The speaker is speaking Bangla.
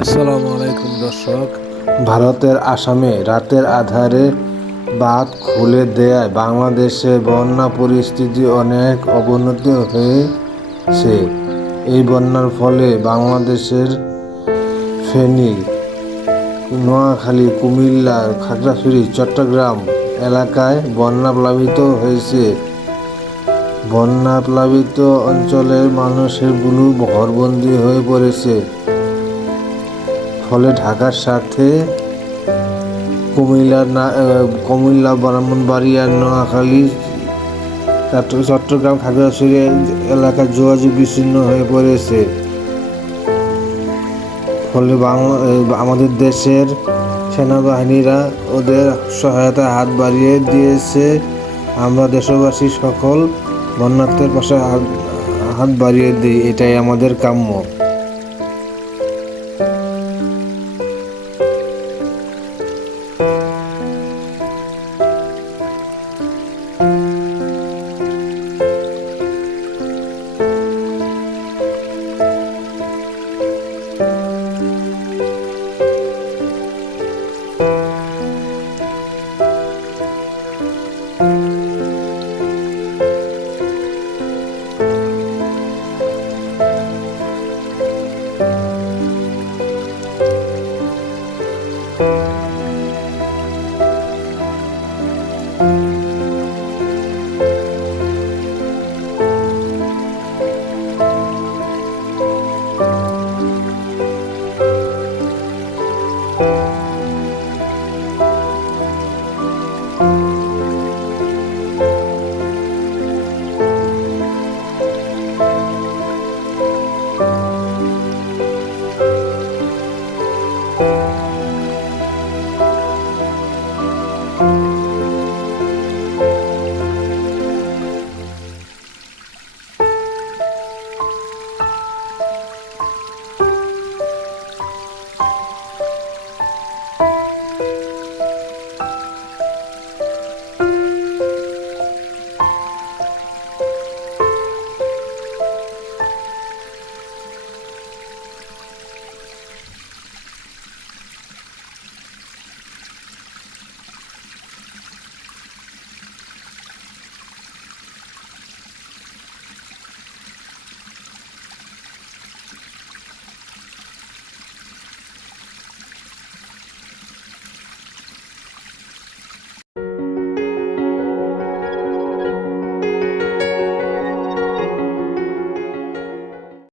আসসালামু আলাইকুম, দর্শক। ভারতের আসামে রাতের আধারে বাঁধ খুলে দেয় বাংলাদেশে বন্যা পরিস্থিতি অনেক অবনতি হয়েছে। এই বন্যার ফলে বাংলাদেশের ফেনী, নোয়াখালী, কুমিল্লা, খাগড়াছড়ি, চট্টগ্রাম এলাকায় বন্যা প্লাবিত হয়েছে। বন্যা প্লাবিত অঞ্চলের মানুষেরগুলো ঘরবন্দি হয়ে পড়েছে। ফলে ঢাকার সাথে কুমিল্লা না কুমিল্লা ব্রাহ্মণবাড়িয়া নোয়াখালী চট্টগ্রাম, খাগড়াছড়ি এলাকার যোগাযোগ বিচ্ছিন্ন হয়ে পড়েছে। ফলে আমাদের দেশের সেনাবাহিনীরা ওদের সহায়তা হাত বাড়িয়ে দিয়েছে। আমরা দেশবাসী সকল বন্যার্থের পাশে হাত হাত বাড়িয়ে দিই, এটাই আমাদের কাম্য।